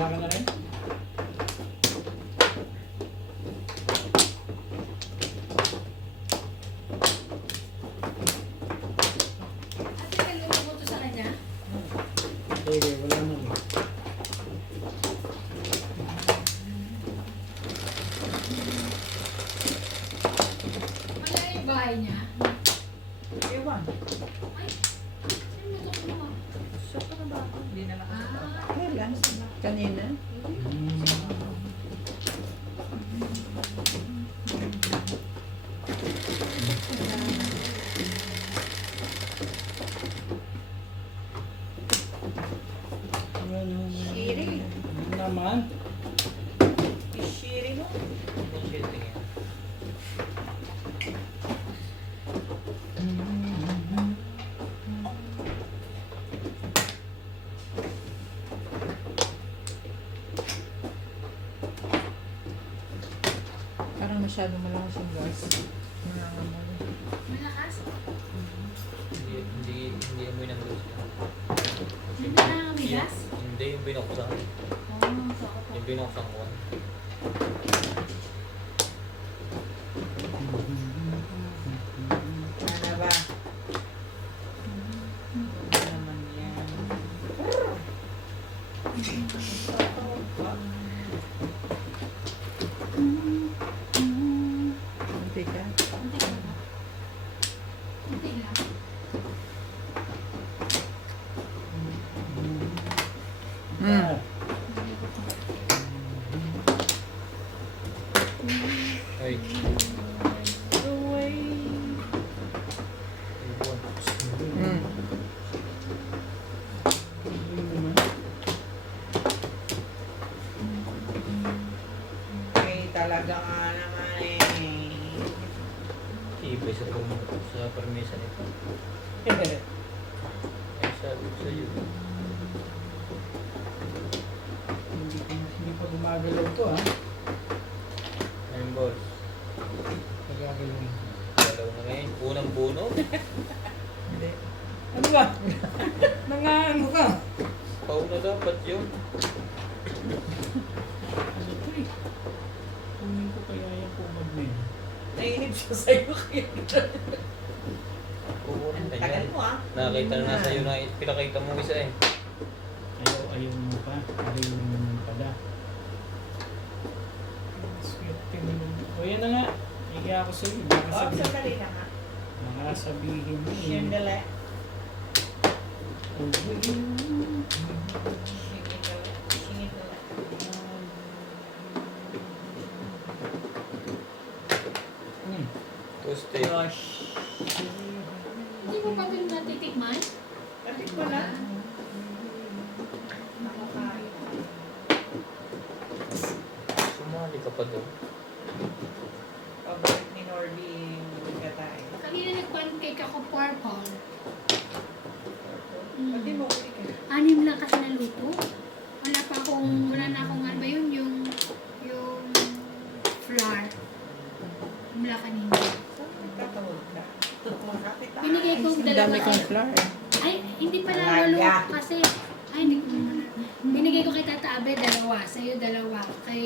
Wala ka na rin? Ate, kalunod mo to sa kanya? Sige, wala na rin. Wala yung bahay niya. Ewan. Ay, sino na ito mo? Sa trabaho. Hindi na lang. Ah, Kailan? Kanina? Shiri. Ano naman? Shiri mo. Parang masyado malakas yung gas. malakas. Hindi amoy ng gas. Hindi na nakamigas? Hindi, yung binuksan. Oo, so ako po. Yung binuksan ko. Ano ba? Ano naman yan? Kunti ka? Kunti lang ba? Kunti lang. Ah, Ay, Away. yun naman. Ay, talaga nga naman eh. ibay sa permisa nito. Ay, sabi ko sa'yo. Hindi pa gumagalaw to ha. Ayun, boss. Pagkakalaw. Dalaw na ngayon. Unang buno. Hindi. Ano ba? Nangaano ka? Pauna dapat yun. Ano to eh? Kunin ko kaya yung kumag na yun. Nainip siya sa'yo kaya. Kukunin na Tagal yan. mo ah. Nakita na nasa iyo na pinakita mo isa eh. Ayaw mo pa. Ayaw mo naman pala. Swerte mo naman. O yan na nga. Higa ako sa'yo. Baka Oh, sabihin. sandali na nga. Baka sabihin mo eh. Sandali. Oh, yun. Singit na. Hmm. Tuste. Gosh. Hindi mo pa ito natitikman? Kapit ko na. Nakakain. Sumali ka pa doon. Pabalik ni Norby yung gatae. Kanina nag-pancake ako purple. Pati mo ulit ka. 6 lang kasi naluto. Wala na akong ano ba yun, yung flour. Mula kanina. Saan nagtatawag ka? Kapit tayo. Binigay kong Ang dalawa. dami kong flour. Ay, hindi pala Talaga. 8 kasi. Ay, hindi ko binigay ko kay Tata Abe 2, sa'yo 2, kay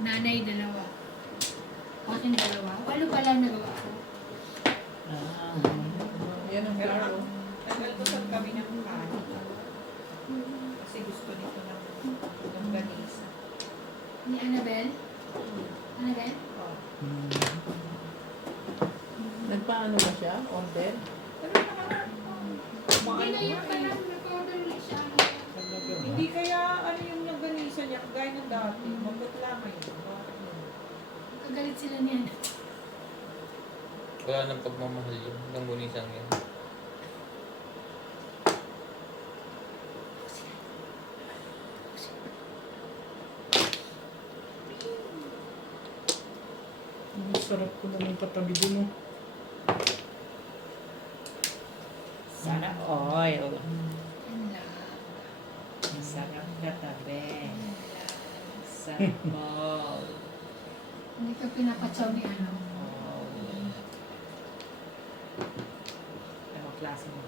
nanay 2. Akin 2. 8 pala nagawa ko. Ah, Yan ang flour. Oh. Tagal ko sa kami ng kanin. Kasi gusto nito ng ganisa. Ni Annabelle? Annabelle? Oh. hmm. Nagpaano ba siya? Order? Pero naman, Hindi na yun pala. Nag-order ulit siya. Talaga ba? hindi kaya ano yung nagganisa niya, kagaya ng dati, maputla ngayon. Kagalit sila niyan. Wala nang pagmamahal yun. Hanggang bunisang yun. Ang sarap ko naman katabi dun oh. Sana oil. Ang love. Sarap na tabi. Ang love. Sarap ball. Hindi ka pinapatsaw ni ano. Ano klase mo?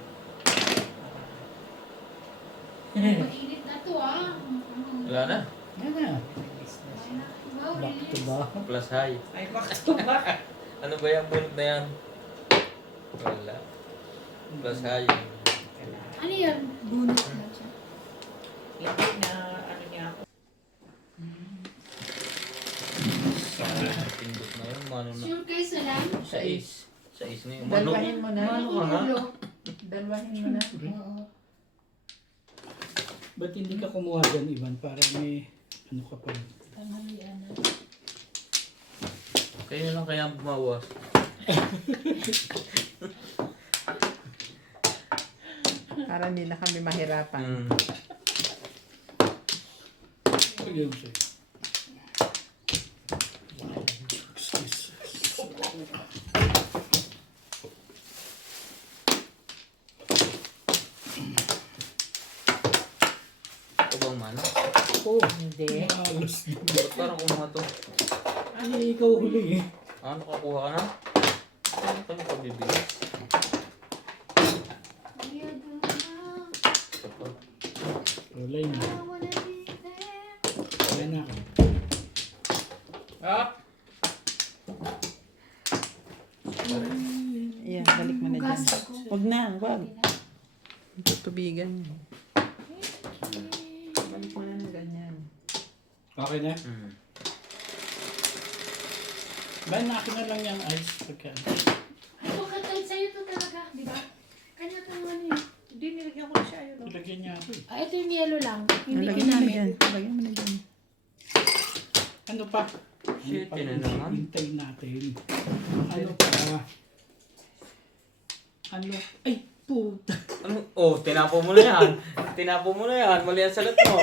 Mainit na to ah. Wala na. Yan na. Wow, Back to release. back. Plus high. Ay, back to back. Ano ba yung bunot na yan? Wala. Plus high. Ano yan? Bonus na siya. Hindi na, ano niya ako. Pindot na yun. Mano na. Sure kayo sa lang? Sais. Sais na yun. Mano. Dalwahin mo na. Mano ka nga. Dalwahin mo na. Oo. Ba't hindi ka kumuha dyan, Ivan? Para may ano ka pa. Tanghalian na. Kayo na lang kaya ang bumawas. Para hindi na kami mahirapan. Sige mo siya. Excuse. Ito bang mana? Oh, Hindi. halos. Ba't parang kumuha to? Ay, ikaw huli eh. Ano, nakakuha ka na? Ano kami pabibilis? Ito pa. Rolay na. Rolay na ako. Ah! Ayan, balik mo na dyan. Hugas ko. Huwag na, huwag. Tutubigan mo. Balik mo na ng ganyan. Okay na? Hmm. Ba, nakin na lang yung ice pagka. Ay, pagkatay sa'yo to talaga, di ba? Kanya to naman yun. Hindi, nilagyan ko na siya. Yun, oh. Ilagyan niya ako eh. Ah, ito yung yellow lang. Hindi Lagyan mo na ginamit. dyan. Lagyan mo na dyan. Ano pa? Shit, Ano pa yun na naman. hintayin natin? Ano pa? Ano? Ay, puta. Ano? Oh, tinapo mo na yan. Tinapo mo na yan. Mali ang salat mo.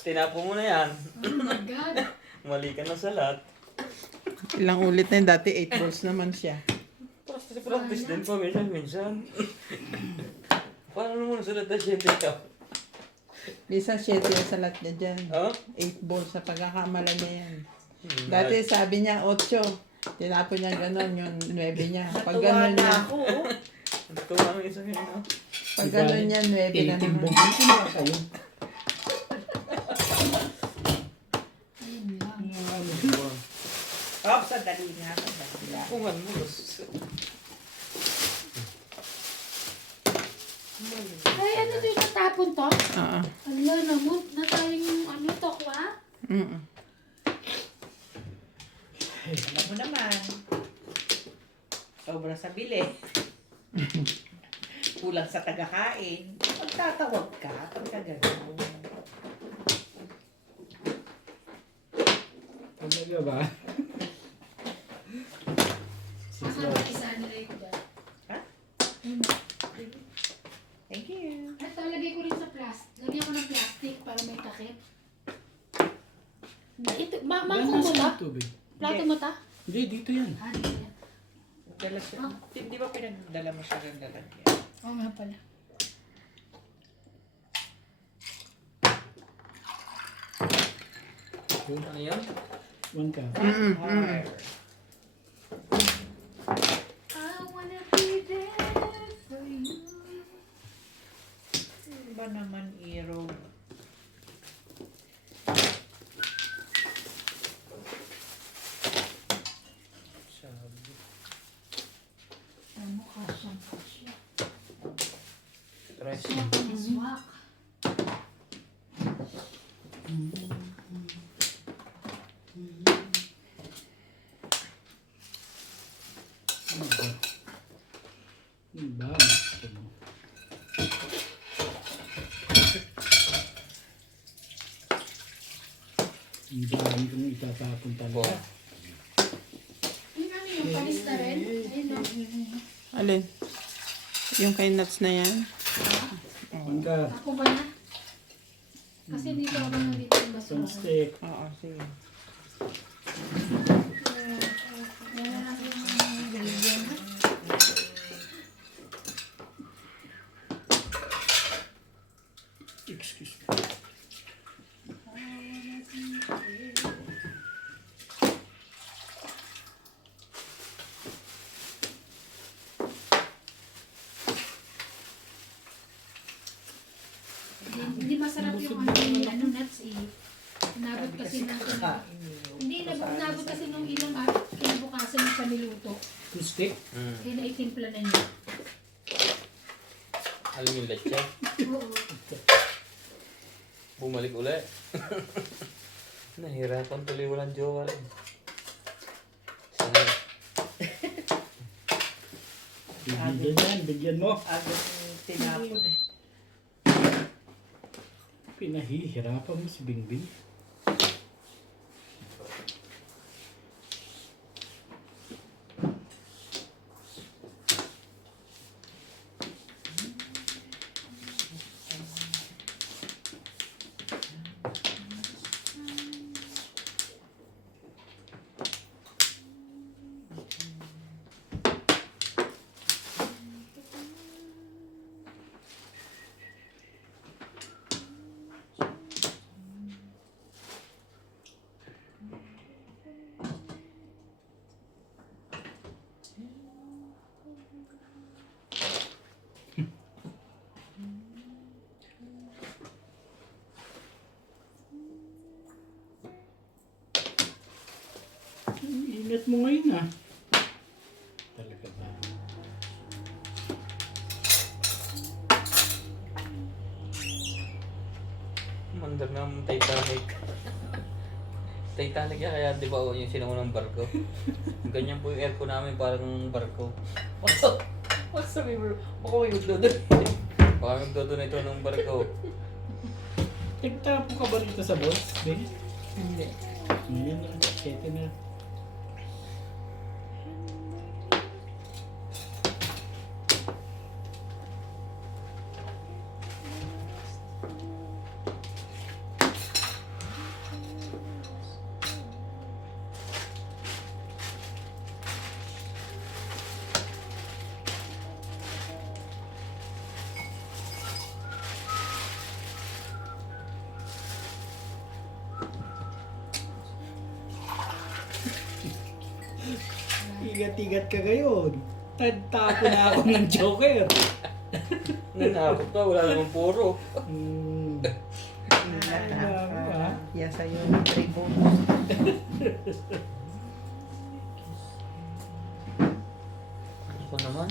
Tinapo mo na yan. Oh my God. Mali ka na salat. Ilang ulit na yun. Dati 8 balls naman siya. Practice din pa minsan. Paano naman salat na siya ka? Minsan 7 yung salat niya dyan. Oh? 8 balls sa pagkakamala niya yan. Dati sabi niya 8. Tinapon niya gano'n yung 9 niya. Pag Natuwa gano'n na niya, ako, oh. Ito ang isa ngayon. pag gano'n niya 9 na 18 naman. bomb. Sino ba kayo? Ayun lang. Ano? Oh, sandali nga. Sandali lang. Pungan mo. Ay, ano to yung natapon to? Oo. Ala naman, natayang yung ano to, kwa? Mm-mm. Alam mo naman. Sobra sa bili. Kulang sa tagakain. Magtatawag ka pagka gano'n. Talaga ba? Saka mag-isa nila ito dyan. Ha? Ayun. Thank you. At lagay ko rin sa plastic. Lagyan ko ng plastic para may takip. Ito, mangkong mo ta? Tubig. Plato mo ta? Hindi, dito yan. Ah, dito yan. Dala siya. Ah. Di ba pinagdala mo siya ng lalagyan? Oo nga pala. Ano yan? One ka. Hard. I wanna be there for you. Ano ba naman, Iro? Sabi. Ano ka siyang kasya? Stress. Swak na swak. Ano ba? Ano ba? Gusto mo? Ang dami kong itatapon Oh. talaga. Yung ano yung panis na rin? Ayun no? Alin? Yung kay nuts na yan? One ka. Ako ba na? Kasi dito ako nandito yung basura. Thumbstick. Oo, sige. Yan lang yung galiyan. Excuse me. Hindi masarap yung ano, nuts eh. Nabot kasi nung ilang araw, kinabukasan yung sa niluto. Gusti. Kaya naitimpla na niya. Alam yung leche. Oo. Bumalik uli. Nahirapan tuloy walang jowa rin. Sanay. Bigyan yan, bigyan mo. Agad tinapon eh. Pinahihirapan mo si Bingbing. Ang ingat mo ngayon ah. Talaga ba? Mandar na ang Titanic. Titanic yan, kaya di ba yung sinungan ng barko? Ganyan po yung aircon namin, parang barko. What's sabi bro? Baka may magdodon. Baka may magdodon ito ng barko. Nagtapo ka ba rito sa boss, Ben? Hindi. Ngayon na, 7 na. Igat-igat ka ngayon. Tagtapo na ako ng Joker. Nanakot ka, wala namang puro. Iya sa'yo ng 3 bonus. Ako naman.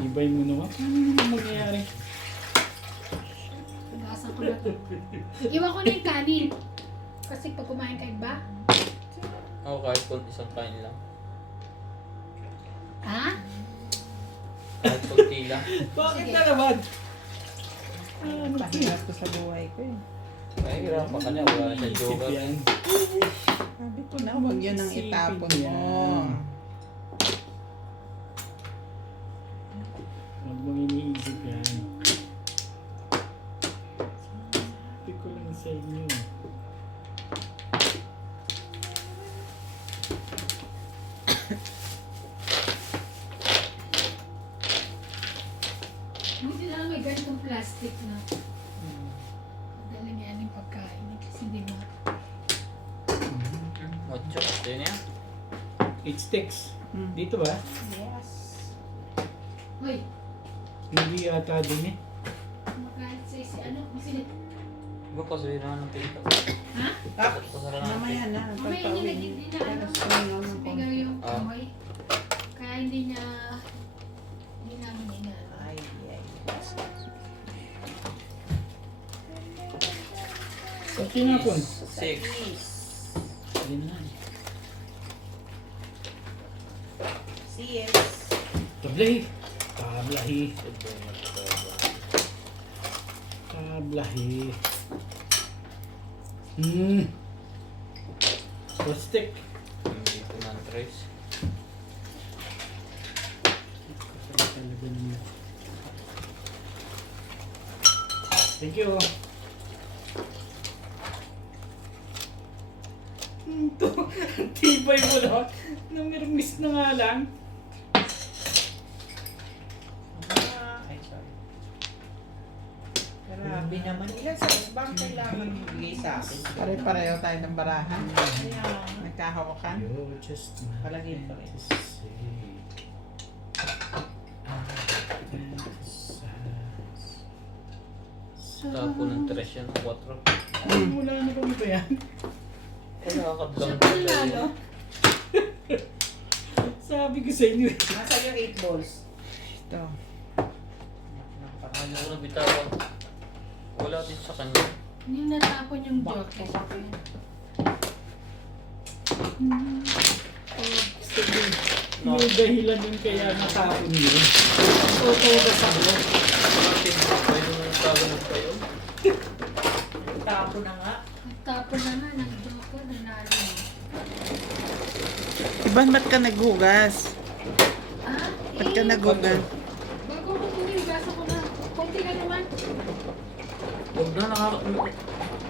Ibay mo naman. Ano naman mangyayari? Pag-asa ko na to. Iwan ko na yung kanin. Kasi pag kumain ka iba. Ako kahit kung isang kain lang. Ha? Kahit kunti lang. Bakit Sige. na naman? Pahirap ko sa buhay ko eh. Ay, hirapan ka niya, wala na siya Isip joker. yan. Sabi ko na, huwag yun ang Isipin itapon mo. yan. Huwag mong iniisip yan. Sabi ko lang sa inyo. Buti na lang may ganitong plastic na. Dala niya yung pagkain. Kasi di ba? Ocho, yun yan. 8 sticks. Mm. Dito ba? Yes. Hoy, Hindi yata din eh. kumakain sa si ano? Kasi, Iba pa sa'yo na ng tita. ha? Pasara na Mamaya na. Mamaya hindi na ano. Sumigaw yung Ah. amoy. Kaya hindi namin inaano. Ay, ay. Sa tinapon. 6. Ayun na. CS. Tablahi. Tablahi. Tablahi. Stick. Dito na ang trace. Talaga naman. Thank you. Ito, tibay mo na. Namirmis na nga lang. Ay, sorry. Grabe naman. Ilan sa bang kailangan ibigay sa akin? Pare-pareho tayo ng barahan. Kaya, nagkahawakan. You just Palagay pa rin. Tapo ng trace yan, 4. Wala na kami ba yan? Palakad lang. Siya pa lalo. Sabi ko sa inyo eh. Nasa yung 8 balls. Ito. Ano ko nabitawan? Wala din sa kanya. Hindi natapon yung joke. May dahilan yun kaya natapon yun. Totoo ba sa ako? Bakit pa yung taganap kayo? Tapo na nga. Nagtapon na nga ng joke. Nanalo. Iban, ba't ka naghugas? Ah? Ba't ka naghugas? Bago ko tinigasa ko na. Kunti ka naman. Huwag na,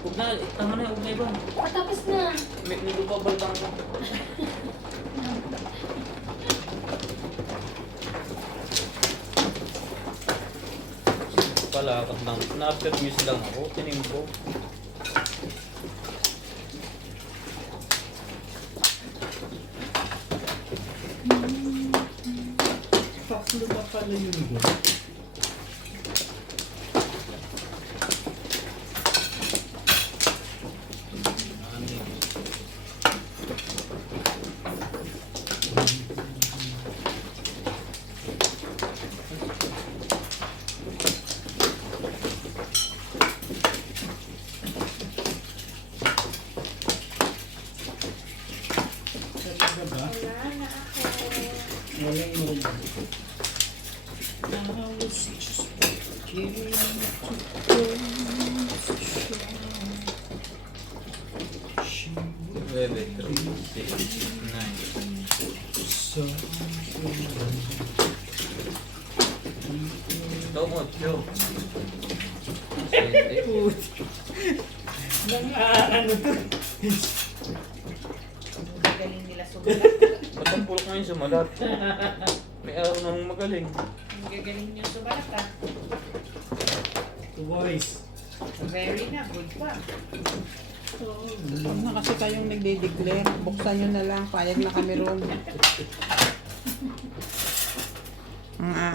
huwag na, tama na, huwag na iba. Patapos na. May babaltang ko. Palakad lang. Na-after-use lang ako, tinim ko. Paklo pa pala yun doon. Talaga ba? Wala na ako. Walang mo. I was just beginning to Bebe, 3, 6, 9. so Ito mo, Joe. ano to? Ang gagaling nila sumalat. Ba't ang pulok ngayon sumalat? May araw nang magaling. Ang gagaling nyo sumalat ha. Two boys. Very na, good pa. Huwag na kasi kayong nagde-declare. Buksan nyo na lang. Payag na kami ron.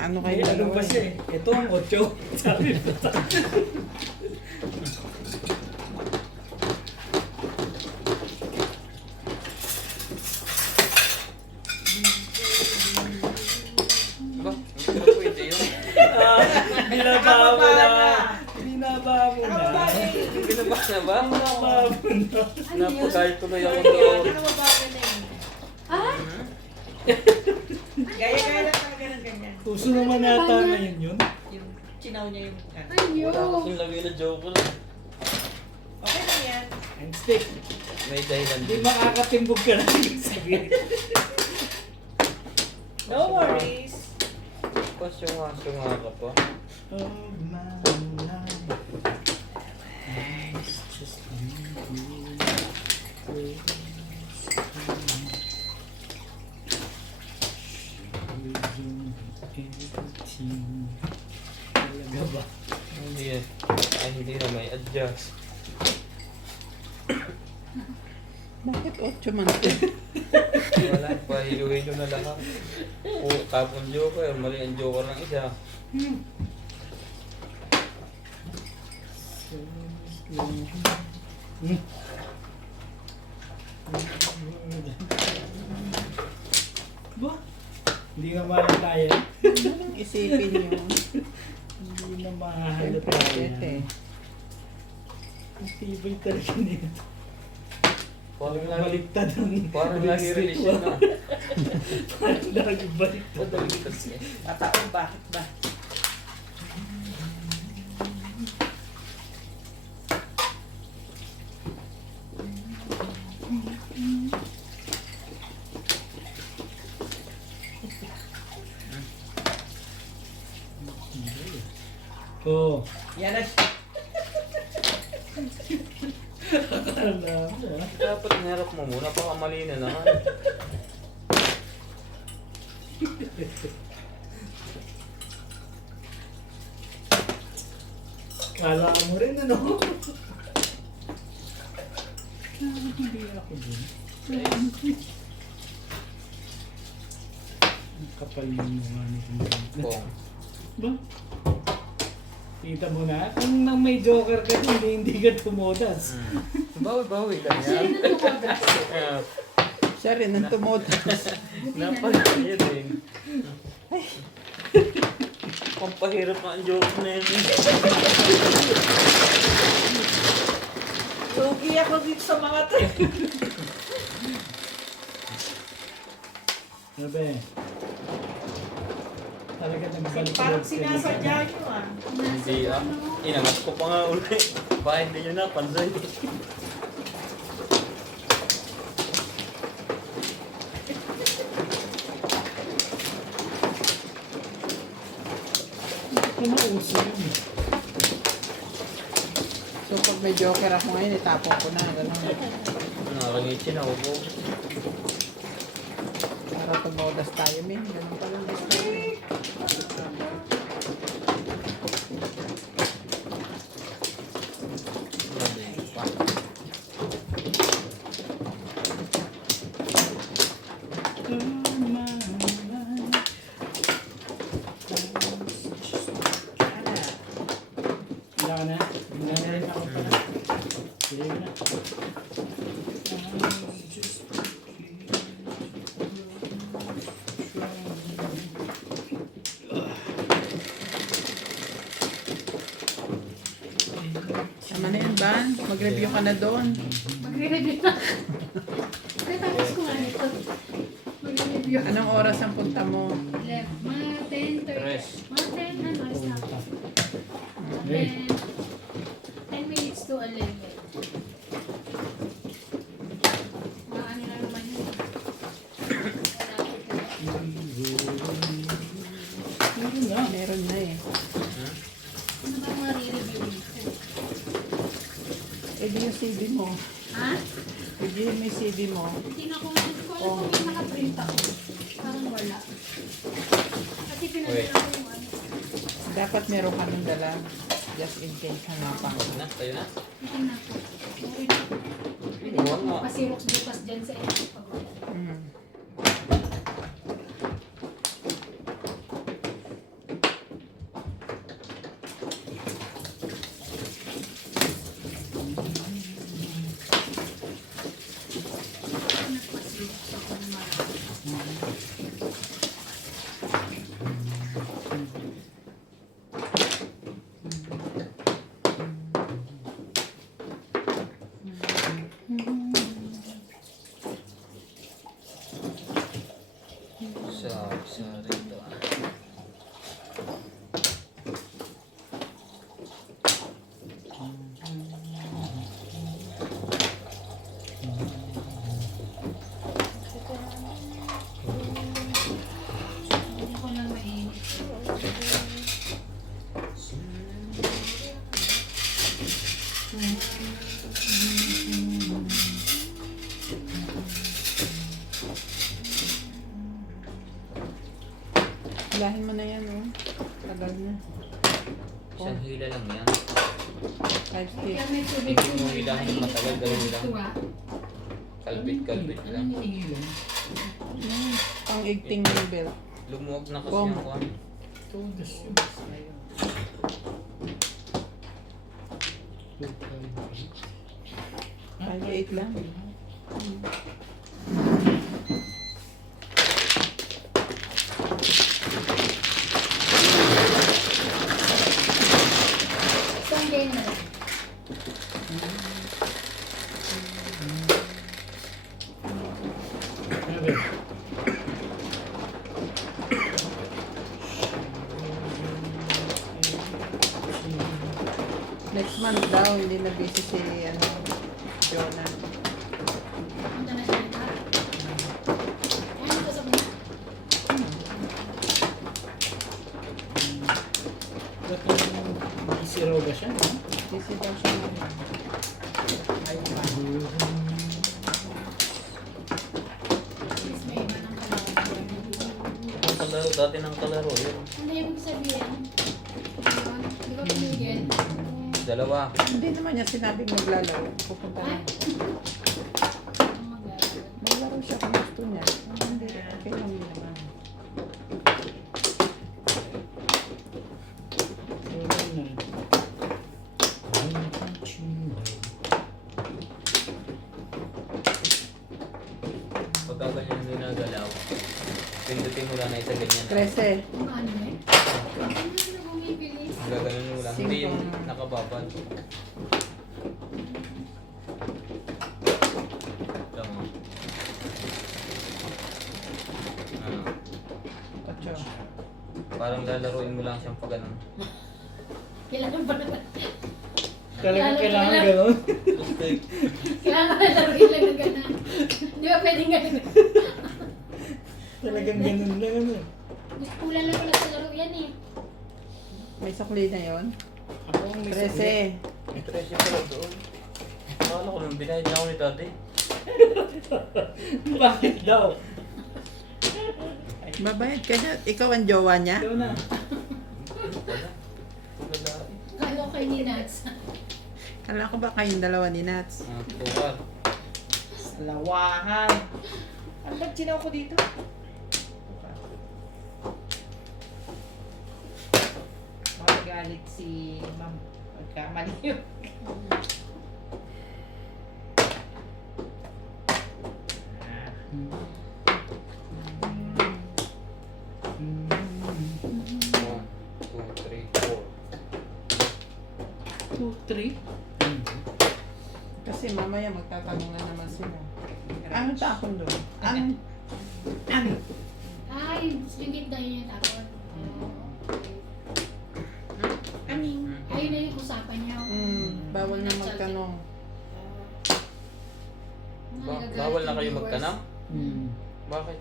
Ano kayo Ay, ano dalawa ba eh. siya eh? Ito ang 8. Sabi ko. Ba? Hindi ko pwede yun. Binaba mo na. Binaba mo Ano na. ba eh? Binaba na ba? Binaba mo na. Napagayot tuloy ako doon. Ano ba ba galing? Ah? Gaya-gaya lang talaga ng ganyan. Uso naman nata ngayon yun. Yung chinaw niya yung ano. Ayo. Wala kasing lagay na joke lang. Okay lang yan. And stick. May dahilan Hindi din. makakatimbog ka na. Sige. No worries. Pas yung aso nga ka pa. Oh my life. It's just you. Talaga ba? Hindi eh. Ay, hindi na may adjust. Bakit 8 man to? Wala, pahilo-hilo na lahat. O, tapon joker, mali ang joker ng isa. Ba? Hindi nga mahalata yan. Anong isipin nyo? Hindi na mahalata Ito eh. yan. Ang tibay talaga nito. Parang lagi, Baliktad ang parang lagi release yun na. Parang lagi baliktad. Baliktad siya. Mataon, bakit ba? Oo. Yan na. Alam mo ah. Dapat nirap mo muna, baka mali na naman. Kala mo rin ano? Hindi ako dun. Ang kapal yung mga nito. Kung, Ba? Kita mo na, kung nang may joker ka, hindi ka tumodas. Bawi-bawi lang Siya yan. rin ang tumodas. Siya rin ang tumotas. Buti na lang. Napakaya din. Pampahirap na ang joke na yun. Lugi ako dito sa mga to. Sabi, talaga nagbalik Parang sinasadya nyo ah. Hindi ah. Inangat ko pa nga ulit. Bakit hindi nyo napansin? Ito na uso yun eh. So pag may joker ako ngayon, itapon ko na. Ganun. Nakangitsin ako po. Para tumodas tayo, min. Ganun pala ang gusto ko. Wala ka na? Wala na rin ako pala. Sige na. Tama na yan, Ban. Mag-review ka na doon. Magre-review na. Natapos ko nga nito. Magre-review. Anong oras ang punta mo? Left. Mga 10:30. Tres. Mga 10, ano, alis na ako. Hey. 10 minutes to 11. Mga ano na naman yun. Meron na. Meron na eh. Ano ba mga re-review dito? Eh di yung CD mo. Ha? Hindi mo yung CD mo. Hindi na ko alam kung may nakaprint ako. Parang wala. Kasi pinadala ko yung ano. Dapat meron ka nang dala. Just in case hanapan. Na, tayo na. Hindi na ako. Okay na. Pwede Oo na nga. ako pasirox bukas dyan sa inyo. Pag wala. Mm. Nagpasirox ako ng marami. Sa rito ah. Hindi ko na mainit. Hilahin mo na yan, oh. Tagal na. Isang hila lang yan. 5 Kaya sticks. may tubig Hindi mo ko, hilahin ng matagal, ganun lang. Ito ah. Kalbit-kalbit lang. Anong hinihilan? Pang-igting yung belt. Lumuwag na kasi Bom. ang kuhan. Todas yun. Ah, 5'8" lang. Isang day na lang. Sabi, Next month daw, hindi na busy si Jonah. Punta na siya nito. Ano ito sa mga? ba't yung busy raw ba siya? no? Busy daw siya ngayon. Ayun ba? At least may iba ng kalawang. Ang kalaro, dati ng kalaro yun. Ano yung sabihin? Ayun. Di ba pinigil? Dalawa. Hindi naman niya sinabing maglalaro. Pupunta Ay? na. Ang maglalaro. Maglaro siya kung gusto niya. Hindi, okay lang yun naman. So, yun na. Pagka ganyan hindi nagalaw, pindutin mo lang na isa ganyan. 13. Kung ano eh. Ano na bumibili? Gaganon mo lang. Hindi yung nakababad. Lang mo. Ano? 8. Parang lalaruin mo lang siyang pag ganun. Kailangan ba naman? Talagang kailangan Lalo- gano'n. Kailangan ba laruin lang ng gano'n? Di ba pwedeng gano'n? Talagang gano'n lang ano. Kulang lang pala sa laro yan eh. May sukli na yon. Ako ang may sakit. 13. May presyo pala doon. Akala ko nung binayad na ako ni tatay. Bakit daw? Babayad ka na. Ikaw ang jowa niya? Ikaw na. Wala. Wala. Kala ko kay ni Nats. Kala ko ba kayong dalawa ni Nats? Tuwar. Lawahan. Ang nagtsinaw ko dito. Magagalit si ma'am. Pagkamali yun. One, two, three, four. 2, 3. Kasi mamaya magtatanong na naman sila. Ano tapon doon? Ano? Ay, yung gitna yun yung tapon. Aning. Ayun na yung usapan niya. Bawal na magtanong. Bawal na kayo magtanong? Hmm. Bakit?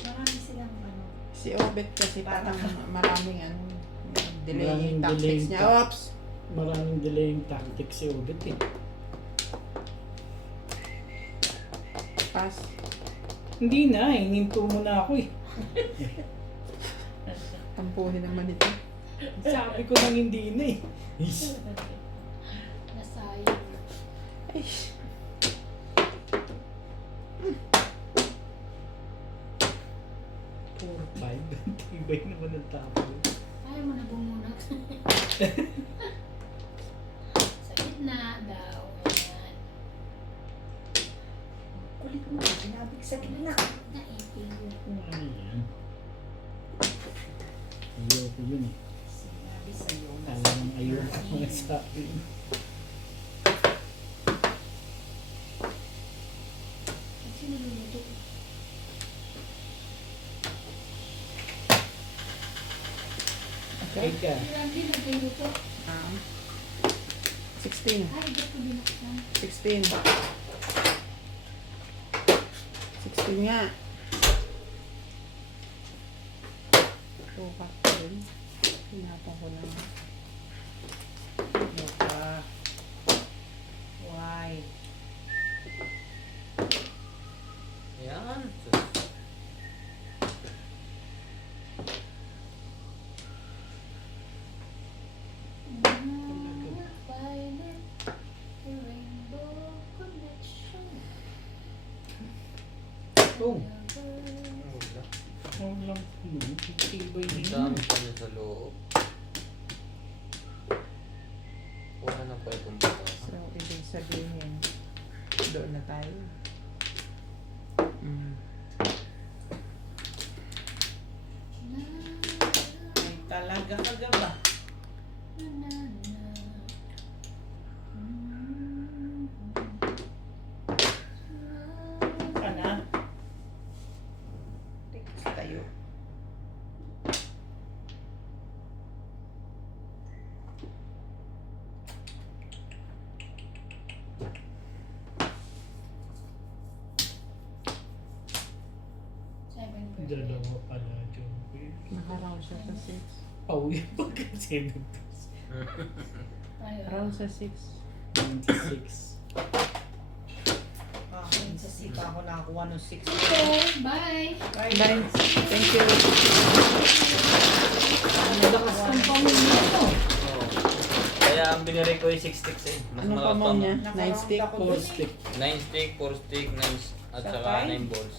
Marami silang ano. Si Obet kasi parang maraming ano, delaying Maraming tactics delaying niya. ta- Oops! Maraming delaying tactics si Obet eh. Pass. Hindi na, hininto mo na ako eh. Tampuhin naman ito. Sabi ko nang hindi na eh. Nasayang. Ay, 4, 5. Tibay naman ang tapon. Ayaw mo na bumunag. Sa gitna daw. Ayan. Kulit mo. Sinabi sa gitna. Naipin. Ano yan? Ayoko yun eh. Sinabi sa'yo. Talagang ayoko mga sa akin. Sino luluto? Ay ka. Si Randy nagluluto. 16. Ay, ito ko binuksan. 16. 16 nga. Tupak ko yun. Pinapang ko lang. Buka. Why? Yan. Violet, the rainbow connection. Oh. Wala. Ang lang kulong. Tibay Ang din dami yun. pa niya sa loob. Wala na pa itong bata. So, ibig sabihin, doon na tayo. Ay, talaga ka ba? Ka na? Text tayo. Dalawa pala, Joey. Naka-round siya sa 6. Oh, yung pagka-7. Round sa 6. 96. Sa sita ako nakakuha ng 6. Okay, bye! Bye. Bye. Thank you. Malakas kang pamilya mo. Oo. Kaya ang binili ko yung 6 sticks eh. Mas Anong malakas pamaw niya? Naka-round 9 stick. ako 4 dun eh. stick. 9 stick, 4 stick, 9 at Sa saka five? 9 balls.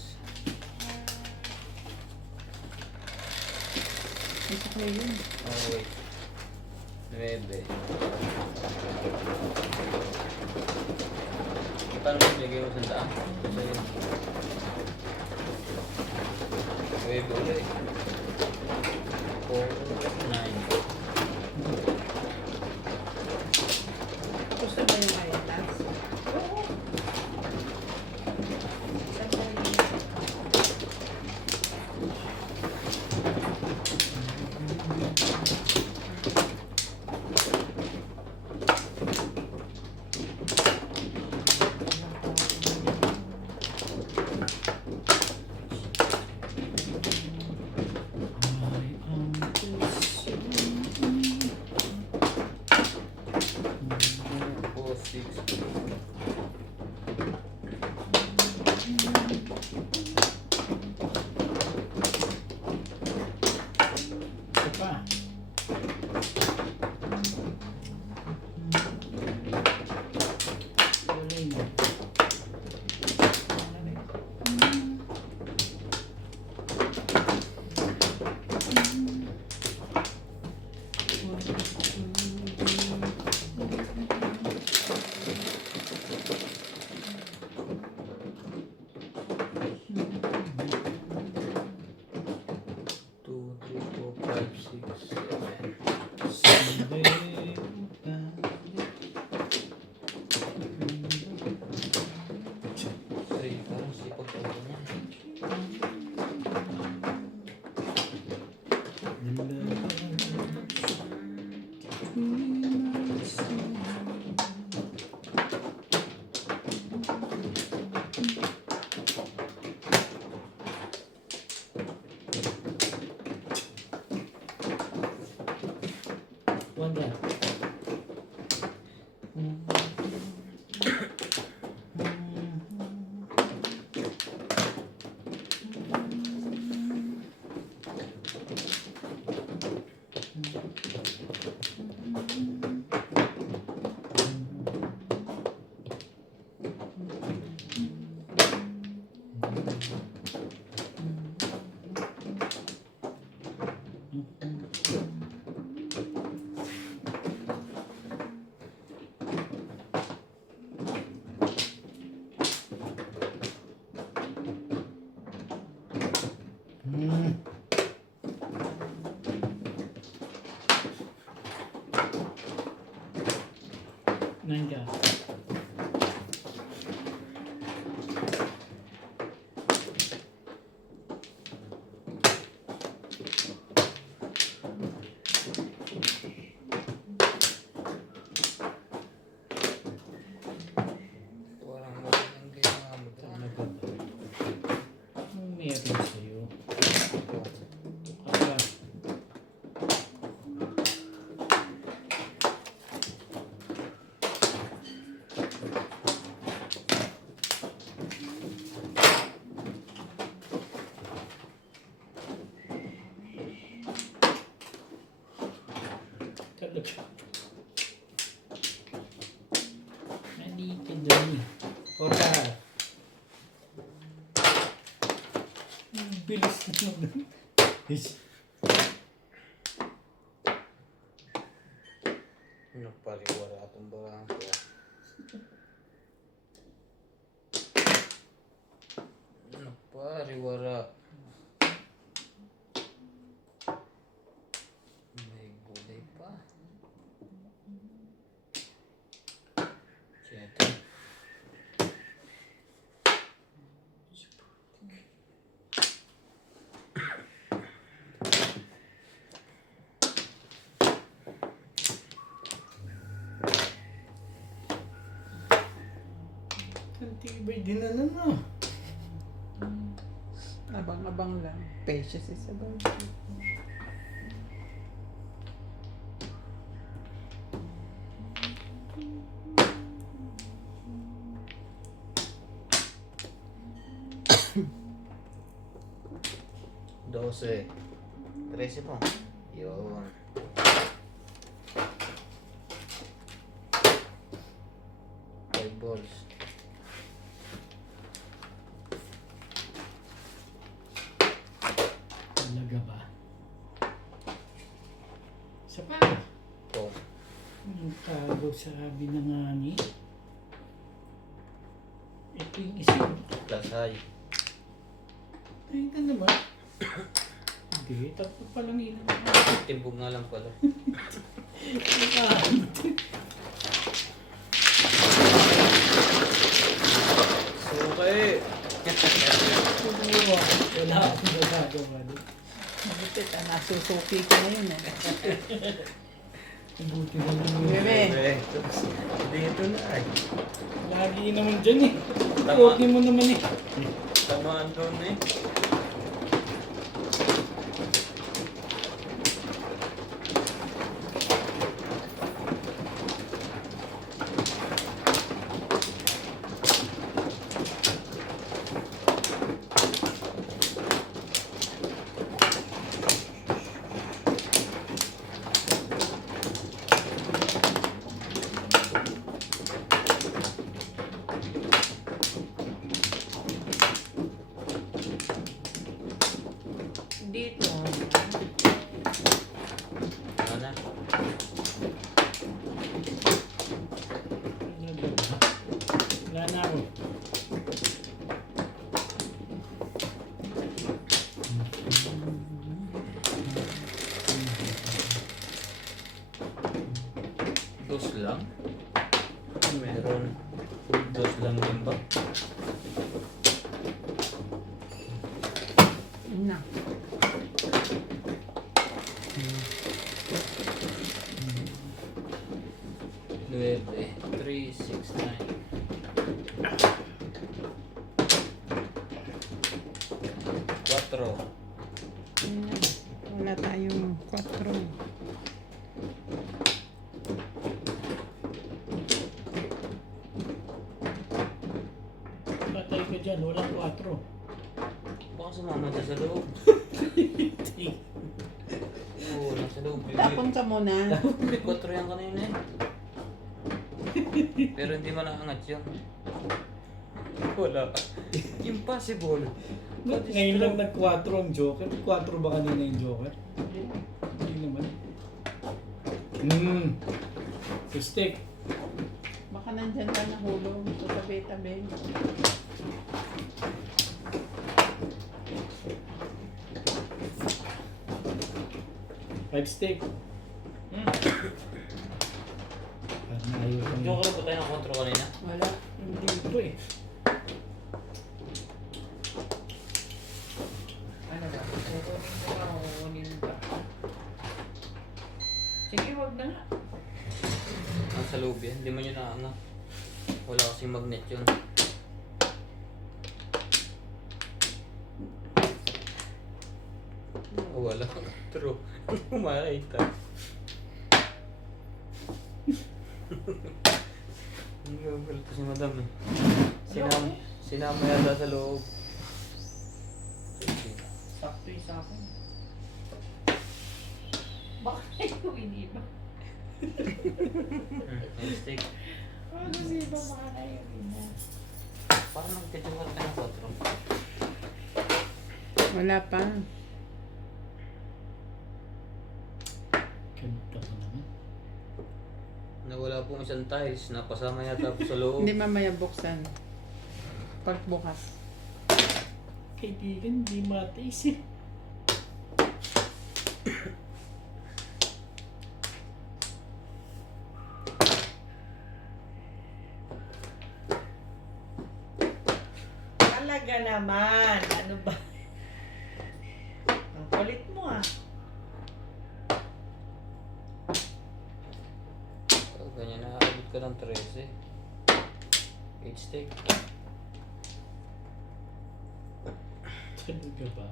May sukli yun. Oh, wait. 9. Paano mo bigay mo sa daan? Kasi 5 ulit. 4, 9. Gusto mo yung kaitas? Ay, ang puso. 4, 6. Isa pa. Galing. Two, three, four, five, six, seven. Someday, Ay, parang sipag ako niya. Wanda. Nangga. Parang magandang ginawa mo to. Talaga ba? Anong meron sa'yo? Ito. Aba, talaga. Nandito doon eh. Ora. Ang bilis naman. Nagpaliwara itong barang ko. Nagpaliwara. May gulay pa. Siyete. Ang tibay din na no. Abang-abang lang. Patience is about it. Dose. 13 po. Yun. Five balls. Talaga ba? Isa pa. Four. Ang tawag sa sabi ng ani. Ito yung isin. Plus high. Ay, ito naman. Hindi, tatlo pa lang ilan. Timbog nga lang pala. Okay. Wala akong magagawa doon. Mabuti, nasusuki ko ngayon eh. Buti naman yun. Bebe, Dito na ay. Lagi naman dyan eh. Tama. Pogi mo naman eh. Tamaan doon eh. Dito. Ano na? Wala na ako. Dos lang? Meron. Dos lang din ba? na. Nueve, 3, 6, 9. Cuatro. Ayan. Wala tayong 4. Patay ka dyan, walang 4. Baka sumama dyan sa loob. Oo, nasa loob. Tapon ka muna. Cuatro yan kanina eh. Pero hindi man naangat yun. Wala. Impossible. Ngayon lang nag-4 ang Joker. 4 ba kanina yung Joker? Hindi naman. Stick. Baka nandyan ka nahulog. So, tabi-tabi. Five stick. Parang ayaw kang... Joker ba tayo ng kontrol kanina? Wala. Hindi ito eh. Ano ba? Kukunin mo ba o kukunin ba? Sige, wag na nga. Nasa loob yan. Hindi man yun naangat. Wala kasing magnet yun. Wala. True. Kumakita. Gagal to si madam eh. Sinama yata sa loob. Sakto yung sa akin. Baka kayo iniba. Mistake. Ano siba baka kayo iniba. Parang nagkajawat ka ng 4. Wala pa. Kanta ko naman. Nawala pong isang tiles. Napasama yata po sa loob. Hindi mamaya buksan. Pagbukas. Kaibigan, di matis eh. Talaga naman. Ano ba? Ang kulit mo ah. Ganyan na. Abot ka ng 13. 8 stick. Talaga ba?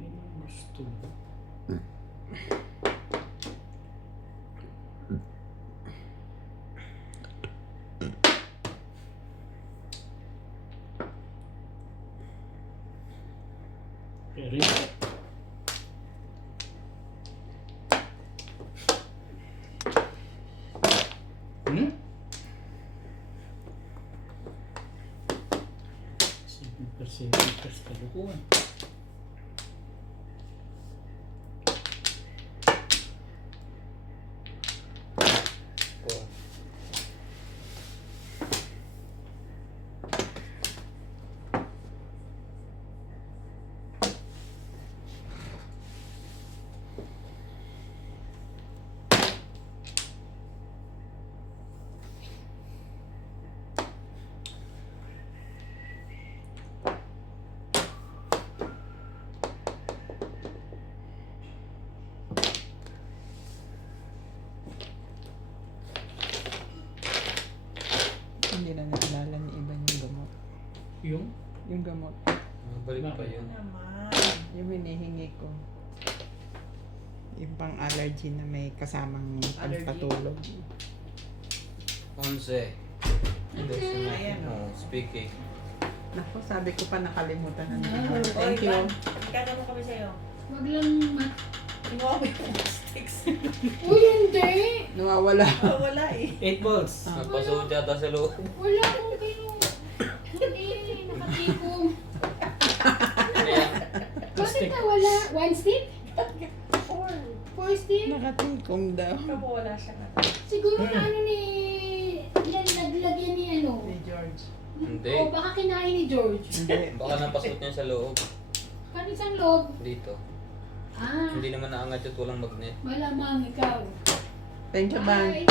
May mga gusto mo. Pero yun. Hmm? 7% plus kalukuhan. Oh. Yung? Yung gamot. Balik pa yun. Naman. Yung hinihingi ko. Yung pang allergy na may kasamang Allergy? pagpatulog. 11. Ayan, Oh, speaking. Naku, sabi ko pa nakalimutan na Ah, naman. Oy, Thank you. Van, itatanong kami sa'yo. Wag lang Kinuha mo yung sticks. Uy, hindi! Nawawala. Wala eh. 8 volts. Nagpasuot yata sa loob. Wala akong hindi, nakatikom. Kaya, Bakit na wala? One stick? Four. Four stick? Nakatikom daw. Kamu wala siya na. Siguro na ano ni... Naglagyan ni ano? Si George. Hindi. O baka kinain ni George. Hindi. Baka napasuot niya sa loob. Kanisang loob? Dito. Ah, Hindi naman naangat yun, walang magnet. malamang ikaw. Thank you, Van. Bye.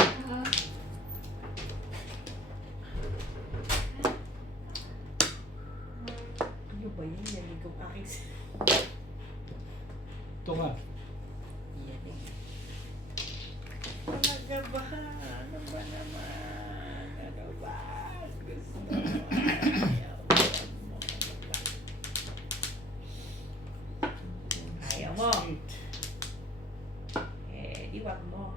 Ano ba yun? Yan yung aking Ito nga. yan eh. Talaga ba? Ano ba naman? Ano ba? Gusto mo? Ayaw mo. Ayaw mo. Eh, di wag mo.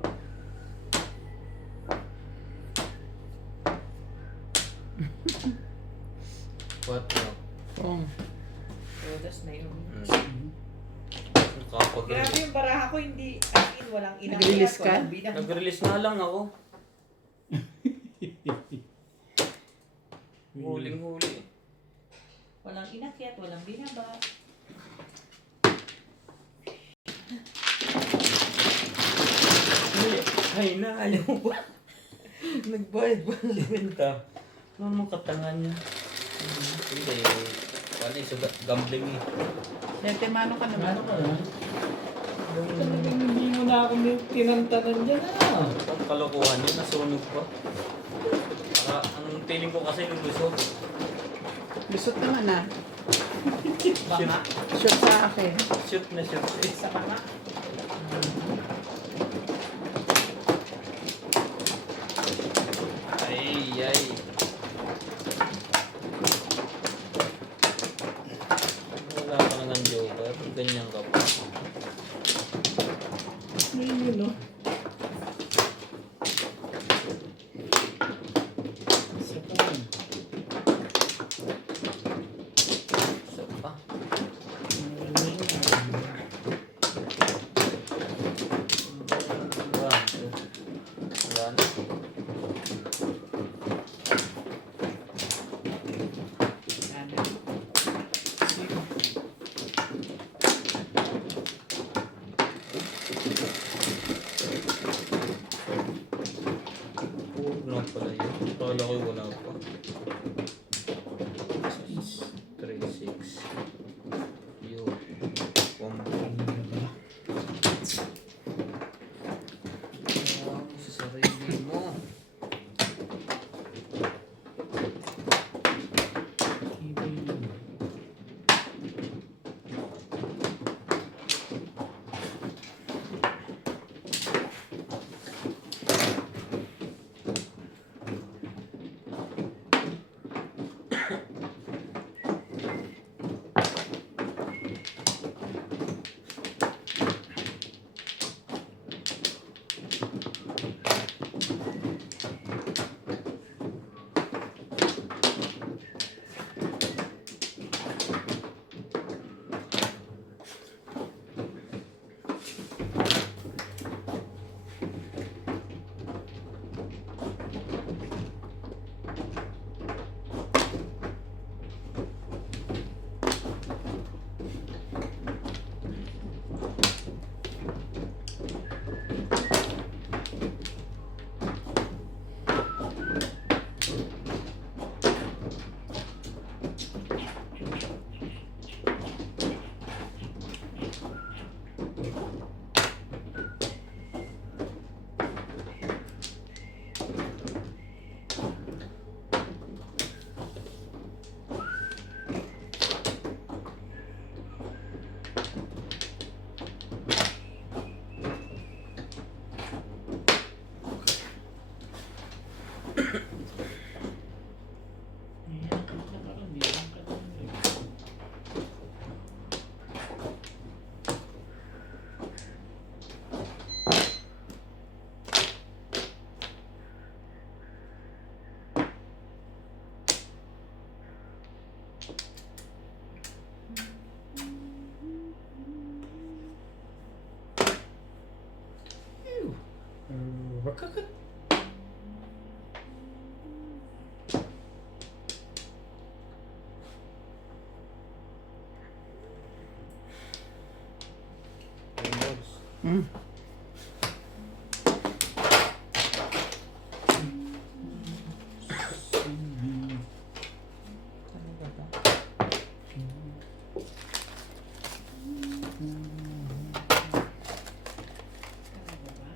Quatro. Kung. Todos na yun. Kapag Grabe yung baraha ko, hindi, as in, walang inakyat, Nag-release ka? walang binang. nag-release nga lang ako. Huling-huli. Walang inakyat, walang binaba. Ay na, ayaw mo ba? Nagbayad ba ng benta? Ano mong katangan niya? Hindi, paano yung gambling eh. Dete, mano ka naman. Ano ka na? Talagang hindi mo na ako tinantanan dyan ah. Ang kalokohan yun, nasunog pa. Saka, ang feeling ko kasi lulusog. Lusot naman ah. Banga. Shoot sa akin. Shoot na shoot eh. Sa banga. Ay, ay. Wala ka na ng joker, ganyan ka pa. Ngayon yun, no? Isa pa yun. Isa pa. Wala na. Bakakat. Hmm. Talaga ba? Talaga ba?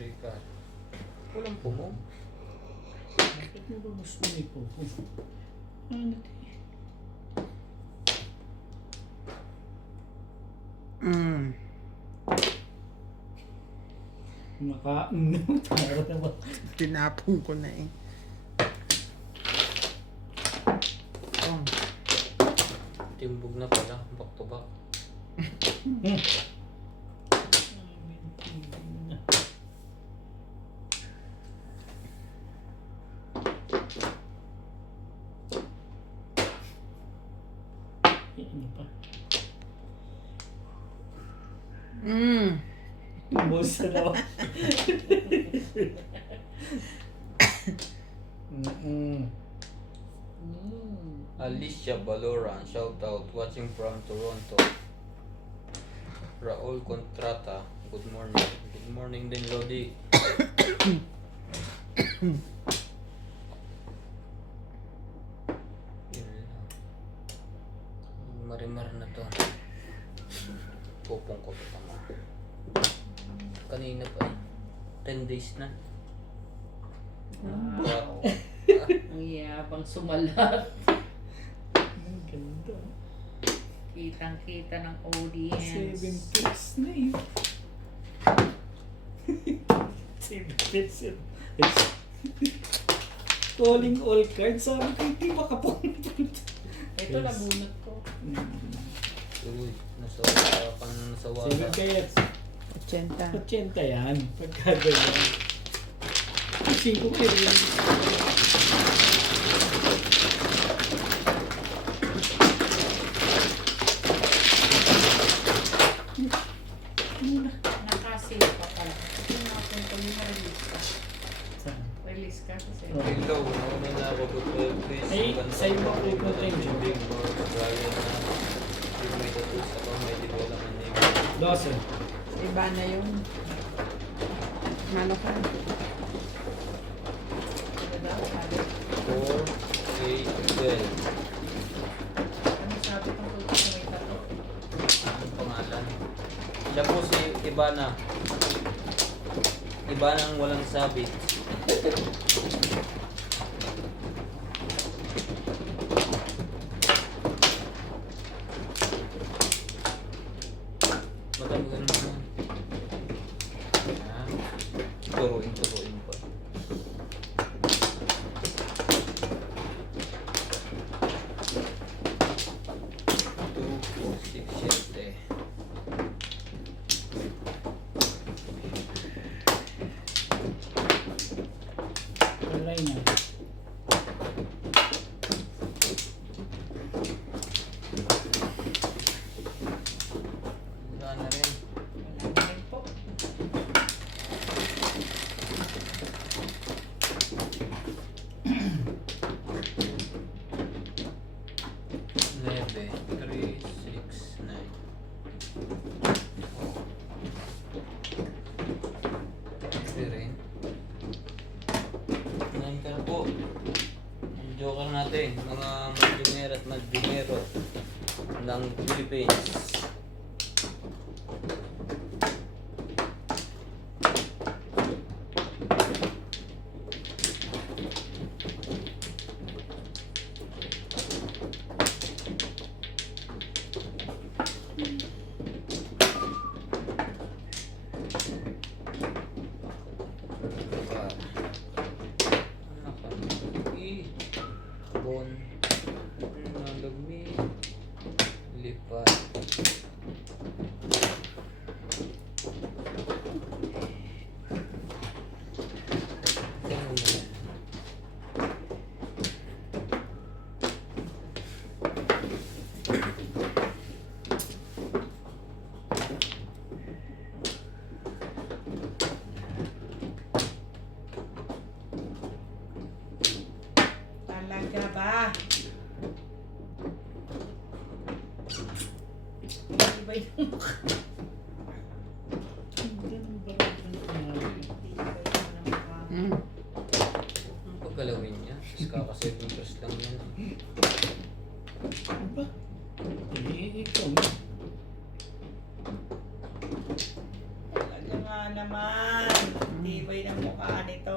Rika. Walang pumo. Bakit mo ba gusto ni Popo? Ano ti? Mm. Makain na. Para naman. Tinapon ko na eh. Oh. Timbog na pala. Back to back. Ano pa? Mm. Musa daw. Alicia Baloran, shout out, watching from Toronto. Raul Contrata, good morning. Good morning din, Lodi. Yun lang. Marimar na to. Pupong ko to tama. Kanina pa eh. 10 days na. Wow. Ang yabang sumalat. Ang ganda. Kitang-kita ng audience. 7 kids na yun. 7 kids yun. Calling all cards. Sabi ko, hindi makapunta. Ito nabunot ko. Uy, nasawa pa na nasawa. 7 kids. 80. 80 yan. Pagka ganyan. 5 kayo rin. Nakasave pa pala. Ito natin ko yung release ka. Release ka kasi. Hello, nauna na ako good please. Ay, sa iba po ko tayo. Big Lord, Brian na. Yung may tattoo sa kamay, di ko alam ang name. 12. Iba na yung mano ka. Ano daw? Sabi. 4, 8, 12. Ano sabi kong tutok sa may tato? Ang pangalan? Siya po si Ibana. Ibana ang walang sabit. Matagal naman. Ah, turuin pa. Two, 6, 7. Wala na. Wala na rin. Wala na rin po. Nebe, 3, 6, 9. Hindi rin. 9 ka na po. Ang joker natin, mga magjumero at magjumero ng Philippines. Bon, nalagmi, lipat. tibay ng mukha. Ganun ba rin ang pangalan? Tibay ng mukha. Ang paggalawin niya. Tapos kaka-7 years lang yan. Ano ba? Ikaw. Talaga nga naman. Tibay ng mukha nito.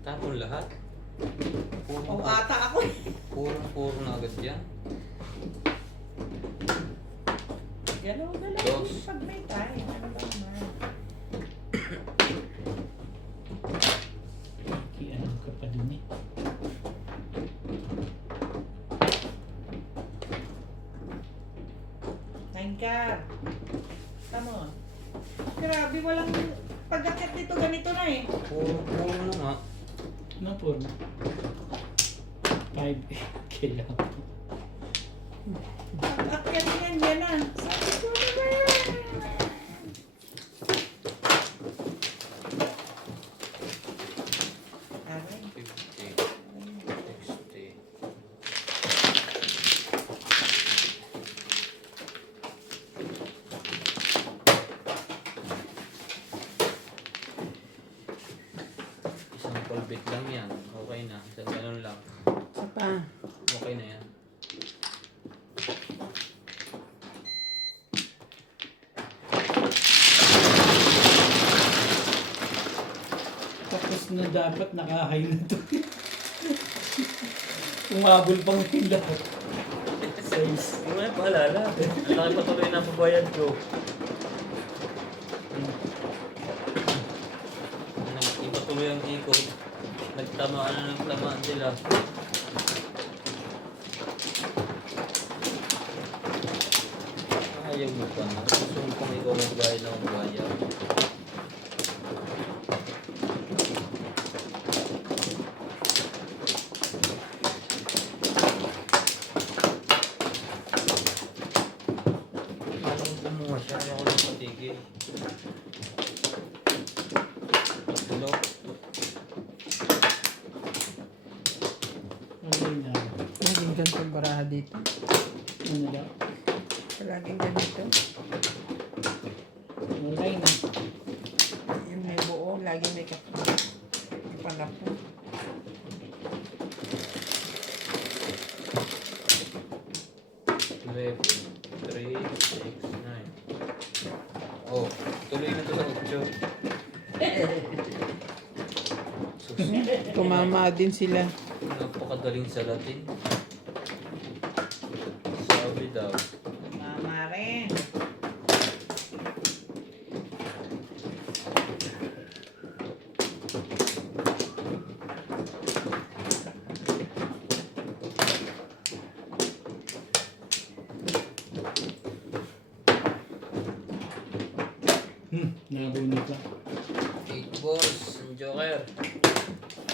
Tapon lahat. O ata ako eh. Puro na agad yan. Galaw-galaw Dos. yung pag may time. Ano ba naman? Kialam ka pa din eh. Nine ka. Tama. Grabe, walang pagkakit nito ganito na eh. Puro na nga. Anong forma? 5 kailangan. Pag-akyat yan, yan na. Sabi ko naman. Aray. 50. 60. Isang pulbit lang yan. Okay na. Isang ganun lang. Isa pa. Okay na yan. Tapos na dapat nakahay na to. Umabol pang yung lahat. Size. Hindi mo na paalala. Ang laki patuloy na pabayad ko. Ipatuloy ang ikot. Nagtamaan na ng tamaan sila. Ayaw mo pa na. Gusto mo kung ikaw magbayad na magbayad. Paano kung kumuha siya? Ako lang patigil. Hello? Okay na. Laging ganito baraha dito. Ano daw? Laging ganito. Okay na. Yung may buo, laging may kapalapo. Left, 3, 6, 9. Oh, tuloy na to sa 8. Tumama din sila. Napakadaling sa Latin. Sabi daw. Mama rin. Nabunod ka. 8 balls, ang joker.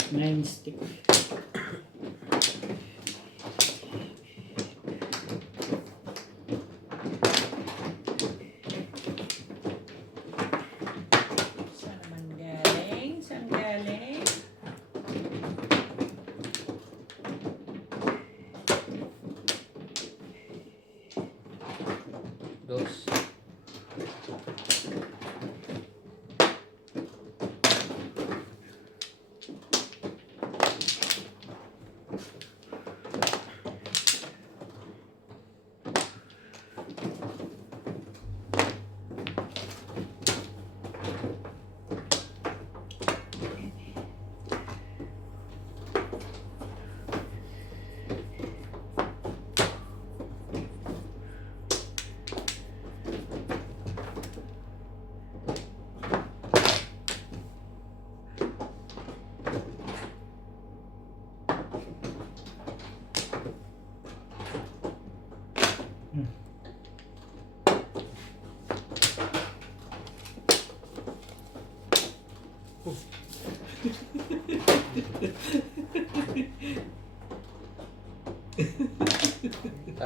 9 stick. Saan naman galing? Saan galing? Dos.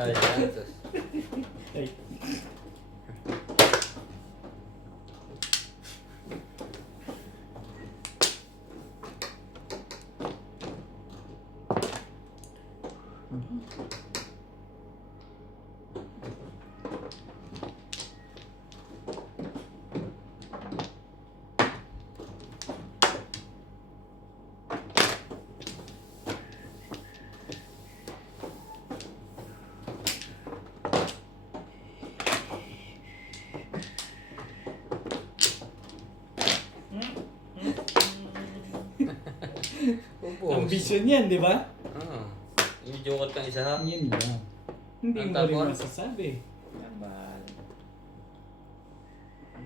Ayan, tos. Ay. Ubos. Ambisyon yan, di ba? Ah. Yung jokat kang isa ha? Yun lang. Hindi Ang mo rin tapon? masasabi. Yabal.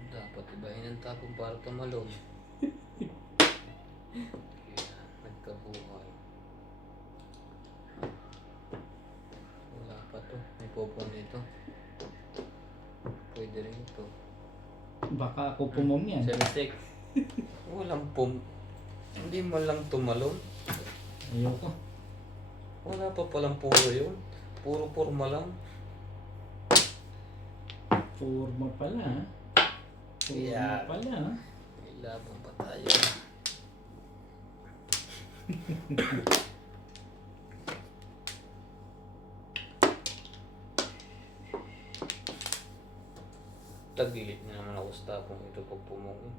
Dapat ibahin ang tapon para tumalon. Kaya nagkabuhay. Wala pa to. May popon dito. Pwede rin ito. Baka ako pumom yan. 76. Walang Hindi mo lang tumalon. Ayoko. Wala pa palang puro yun. Puro forma lang. Forma pala. Ha? Forma Yeah. pala. Ha? May laban pa tayo. Tagilid na naman ako sa tapong ito pag pumungi.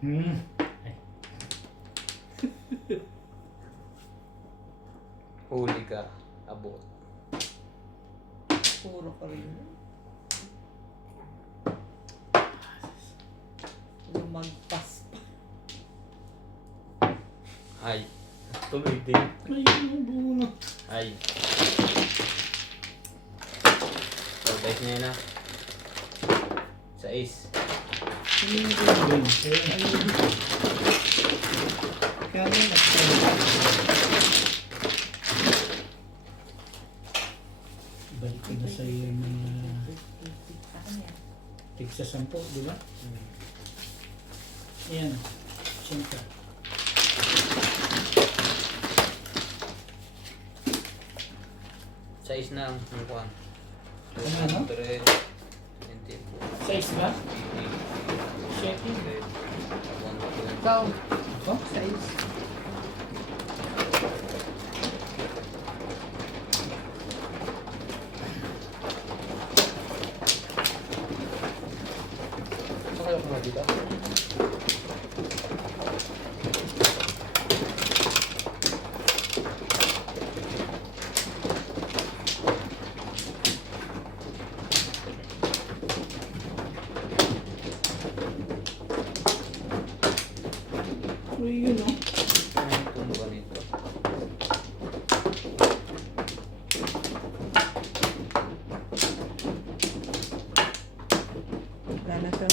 Hmm. Ay, Huli ka. Abot. Puro ka rin. Lumagpas pa. Ay. Tuloy din. ayun ang buno. Ay. So, dice niya na. Sa ace. Hindi ko rin. Kaya balik ko na sa iyo yung mga tigsa 10, di ba? Ayan. Siyempre. Sa ace na ang kuhan. Ano? 200. 24. Size ba? 80. Checking. 120. Ikaw, Ako? size. Saka ako nga dito. Uy, yun o. Ano itong ganito? Wala na siya.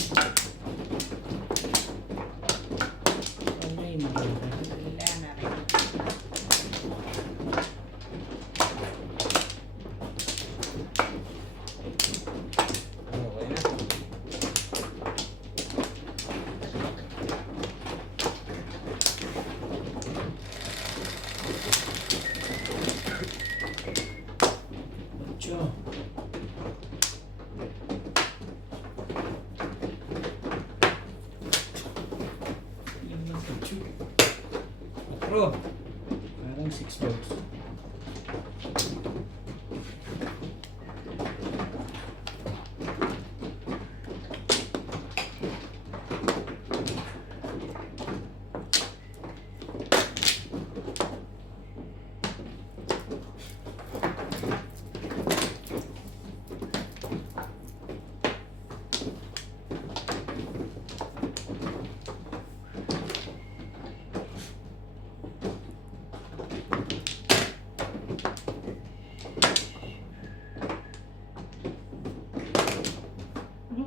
Ano yung maganda? Wala na rin. Okay na. Ocho. Yan lang, ocho. Quatro. Parang 6 balls. Ano?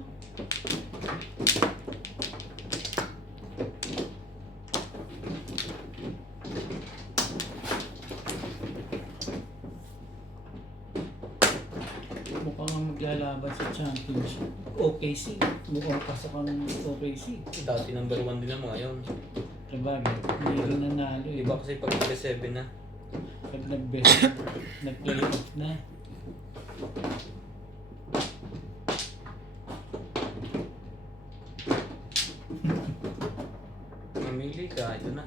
Mukhang maglalaban sa championship. OKC. Mukhang pasok ang OKC. Dati number 1 din ang mga yun. Sabagay, hindi rin nanalo eh. Iba kasi pag 7 na. Pag nag-best, nag-playoff na. Mamili ka, ito na.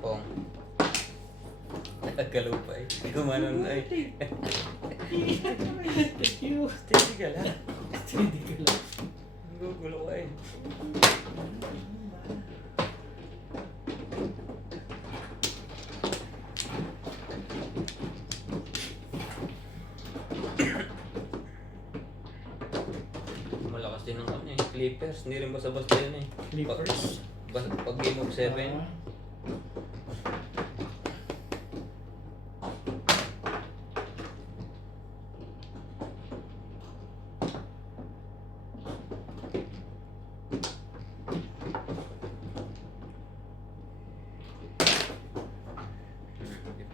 Pong. Kalupay. Gumanon ay. Thank you. Steady ka lang. Hindi ko lang. Gugulo ka eh. Malakas din ang ano eh. Clippers. Hindi rin basta-basta yun eh. Clippers. Pag game of 7. Ah,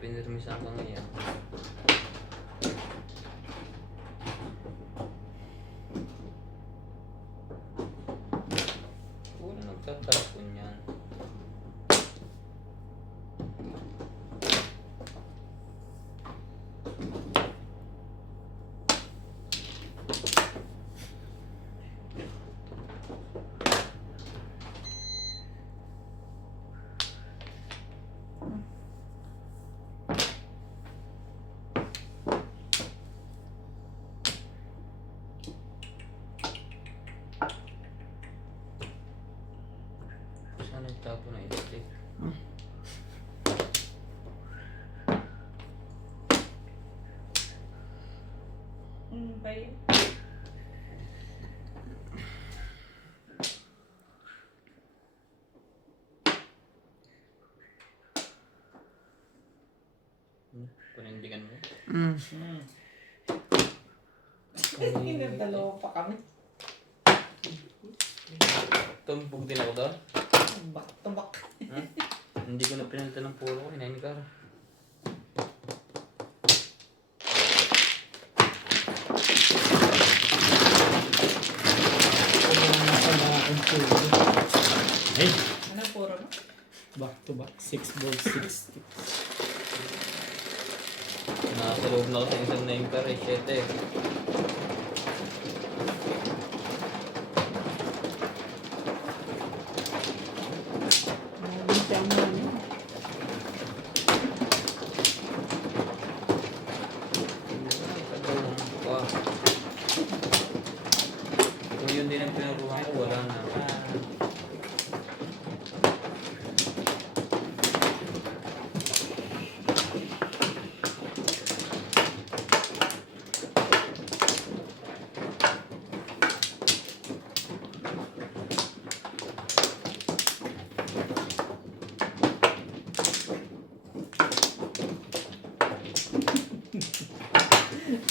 Pinirmisan ka ngayon. Wala nagtatapon yan. Saan nagtapon na stick? Ba yun? Panindigan mo. Mm. Dalawa pa kami. Tumbog din ako doon. Back to back. Hindi ko na pinalitan ng puro ko. Hinahimik ka. wala na pala akong puro. Ay! Ano puro no? Back to back. 6 balls, 6 sticks. Nasa loob na ako sa isang name car eh. Shit eh. Hindi siya mo, ano. Kung yun din ang pinaruhan ko, wala na.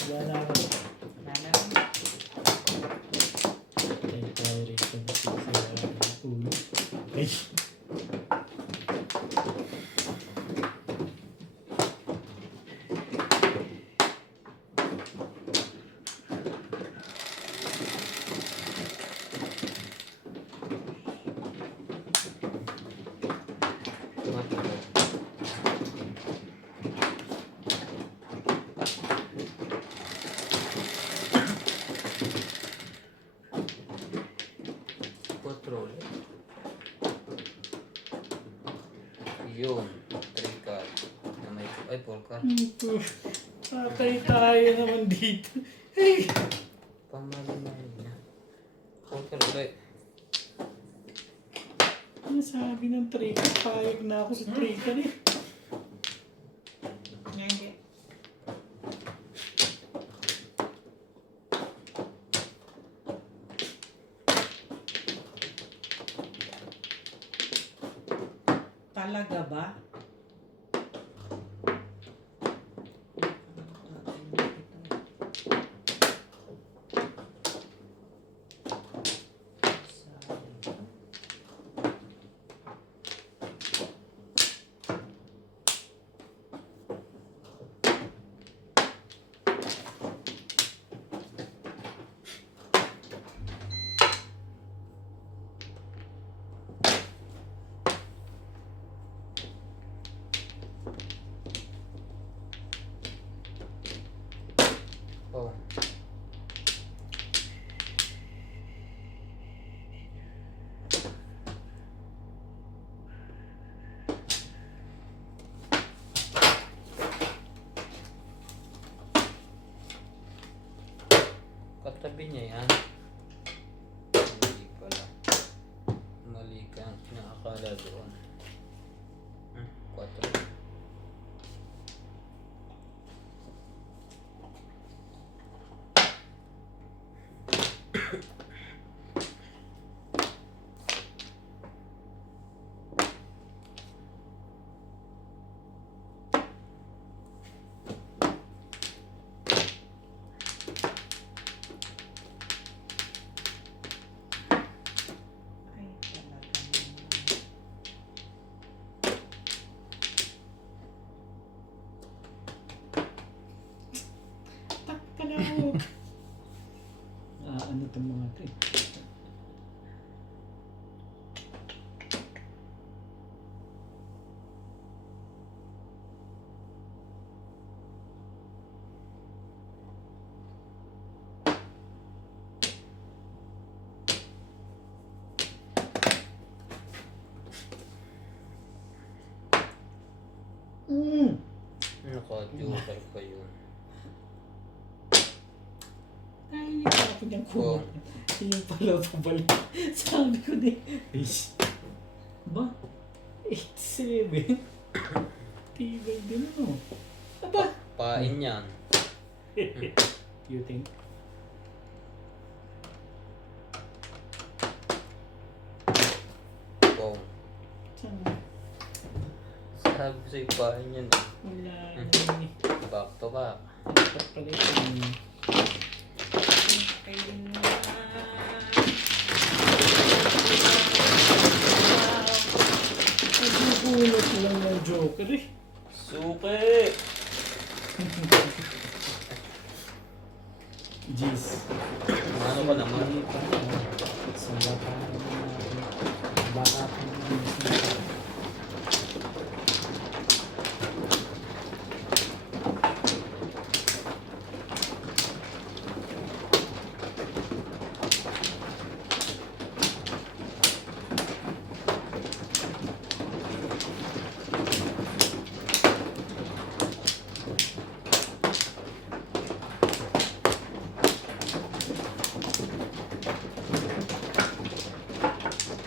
Wala na ako. Nana. Ay, tayo rin sa nasisira ng ulo. Ay! Control. Yun. 3 card. Ay, 4 card. Patay tayo naman dito. Ay! Pamalimay niya. 4 card ulit. Ano sabi ng trigger? Payag na ako sa trigger eh. Hindi. Talaga ba? Katabi niya yan. Mali pala. Mali ka ang pinakakala doon. 4. Ay, talaga. Tak ka na ako. Ano itong mga ito eh. Naka-joker pa yun. Ay, ako niyang Oo. Yung pala pabalik. Sabi ko din. Ba? 8-7. Tibay din ano. Aba? Pain yan. You think? Wow. Saan? Sabi ko sa'yo, pain yan eh. Wala. Back to back. Dapat pala ito. Nagpupulot lang ng joker eh. Suki! Jeez. Ano ka naman? Samba pa natin. Baka pa natin.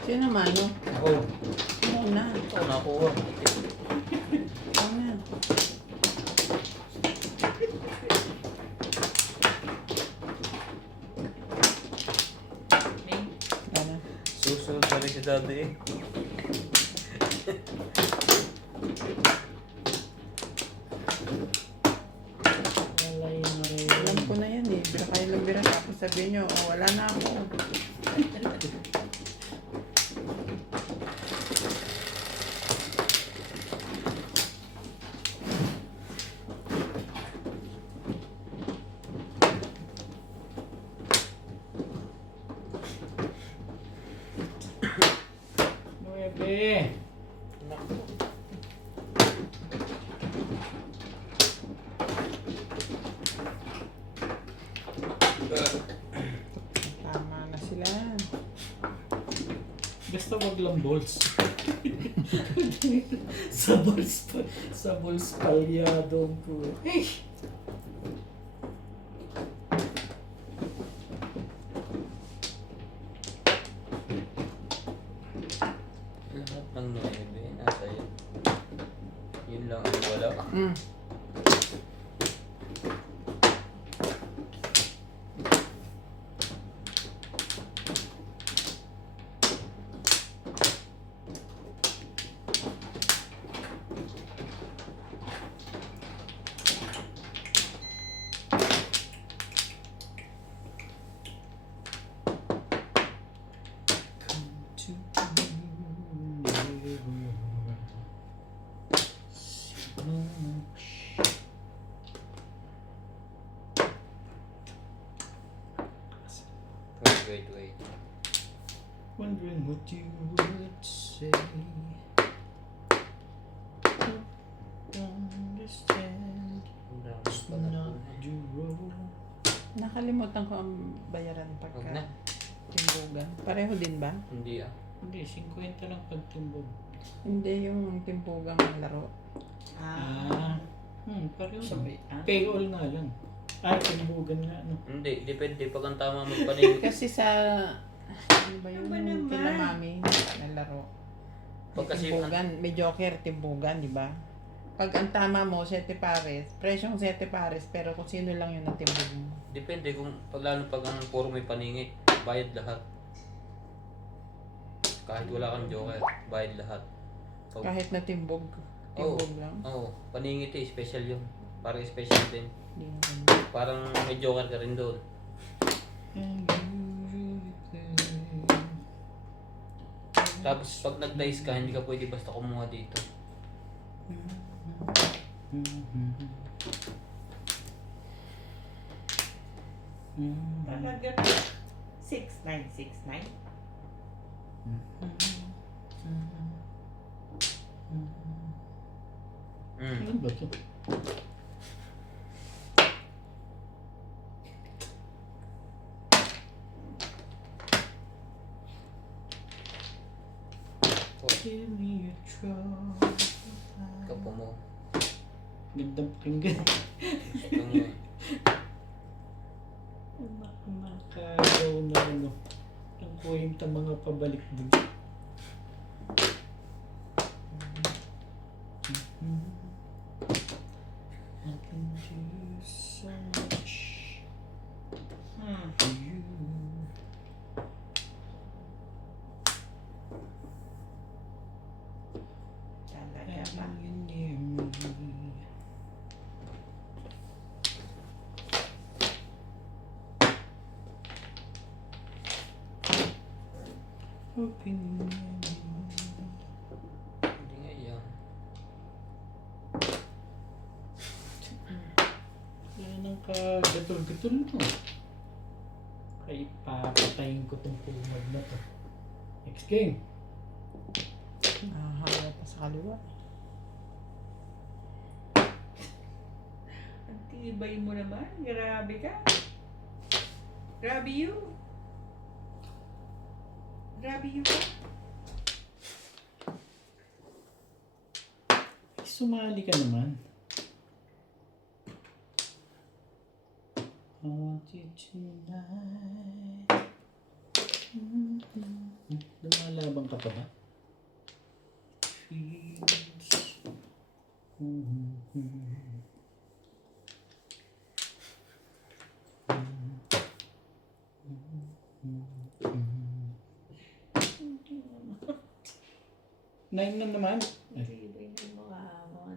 Sino mano? Ako. Ano na? Ito, nakuha. Ano na? Ano? Susunod pa rin si daddy eh. Walay na rin. Alam ko na yan eh. Bira kayo lang bira. Tapos sabihin nyo, oh, wala na ako. Nuebe. Naku. Tama na sila. Basta wag lang balls. sa balls palyado ko. Eh! Lahat ng 9 nasa yun. Yun lang ang wala. Mm. Wait. Wondering what you would say. Don't understand. Ang dami It's pala not po eh. your role. Nakalimutan ko ang bayaran Huwag pagka na. timbugan. Pareho din ba? Hindi ah. Hindi, 50 lang pagtumbog. Hindi yung timbugang laro. Pareho. Sabay. Pay all nga lang. timbugan nga, ano. Hindi, depende pag ang tama magpaningit. Kasi sa, ano ba yung Ano ba naman? kila mami na laro? Pag kasi Timbugan, may joker, timbugan, di ba? Pag ang tama mo, 7 pares, presyong 7 pares, pero kung sino lang yun natimbog mo. depende kung lalo pag ang puro may paningit, bayad lahat. Kahit wala kang joker, bayad lahat. Pag, Kahit natimbog, timbog lang. Oo, paningit eh, special yun. Parang special din. Di naman. Parang may joker ka rin doon. Tapos pag nag-dice ka, hindi ka pwede basta kumuha dito. Talaga. 6969. Ano ba ito? Give me a try. Kapo mo. Gandang pakinggan. Yung Makagaw na ano. Ang kwenta mga pabalik din. I can do so much for you. Talaga ba? Having you near me. Hoping you Hindi nga yan. wala nang kagatol-gatol mo. Kaya papatayin ko tong pumag na to. Next game. Nakahaya pa sa kaliwa. Ang tibay mo naman. Grabe ka. Grabe you. Grabe you ka. Sumali ka naman. I want you tonight. Lumalabang ka pa ba? Feels. Nine na naman. Tibay ng mukha mo.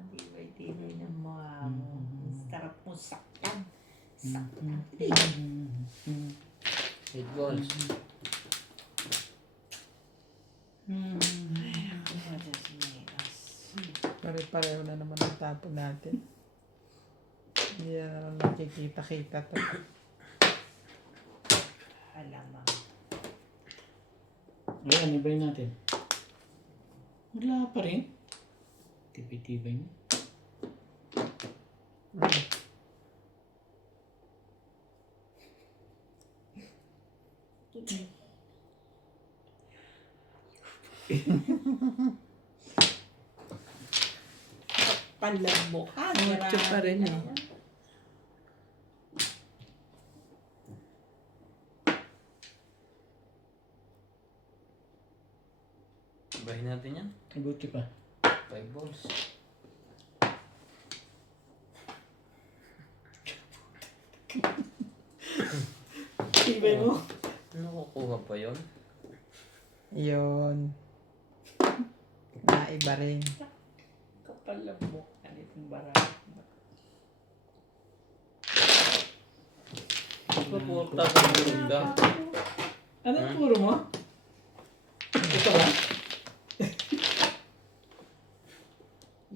Tibay ng mukha mo. Ang sarap mo saktan. Saktan. Eight balls. Pare-pareho na naman ang tapon natin. Hindi na naman nakikita-kita to. Alamang. Ayan, ibay natin. Wala pa rin. Tibay-tibay mo. Palang mo ka. Mucho pa rin eh. Bahin natin yan. Mabuti pa. 5 balls. Tibay mo. Nakukuha pa yun? Yun. Naiba rin. Kapal ang mukha nitong barang. Pupurta ko yung ka. Anong puro mo? Ito ba?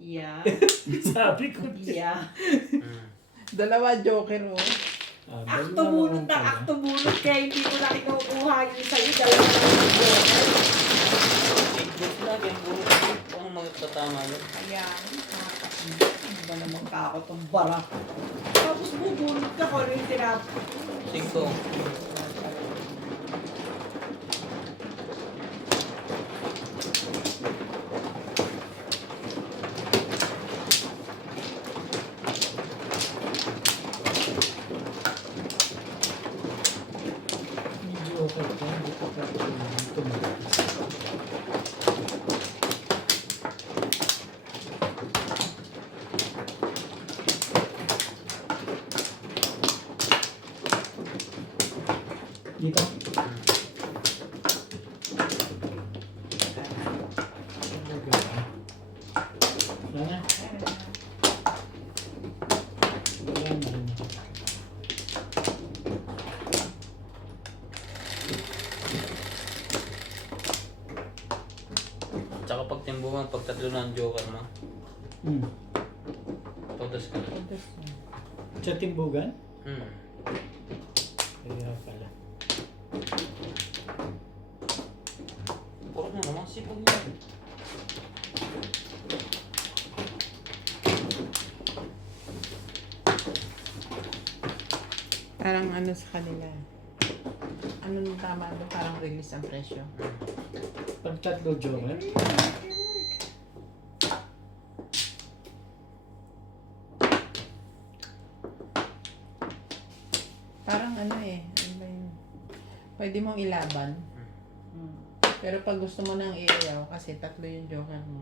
Yeah. Sabi ko. Yeah. Dalawa joker oh. Akto bunot na akto bunot. Kaya hindi ko na kinukuha yung sa'yo. Dalawa na yung joker. 8 balls na, game ball. Kung magtatama yun. Ayan. Ano ba naman ka ako tong bara? Tapos bubunot ka ko rin tinap. 5. Dito. Wala na. Wala na rin. Tsaka pag timbungan, pag tatlo na ang joker mo, Hmm. todas ka na. Tapos, Sa timbugan? Hmm. Kaya pala. Puro na naman, sipag mo. parang ano sa kanila. Ano nung tama doon? Parang release ang presyo. Pag tatlo joker? Parang ano eh. Ano ba yun? Pwede mong ilaban. Pero pag gusto mo nang iayaw, kasi tatlo yung joker mo.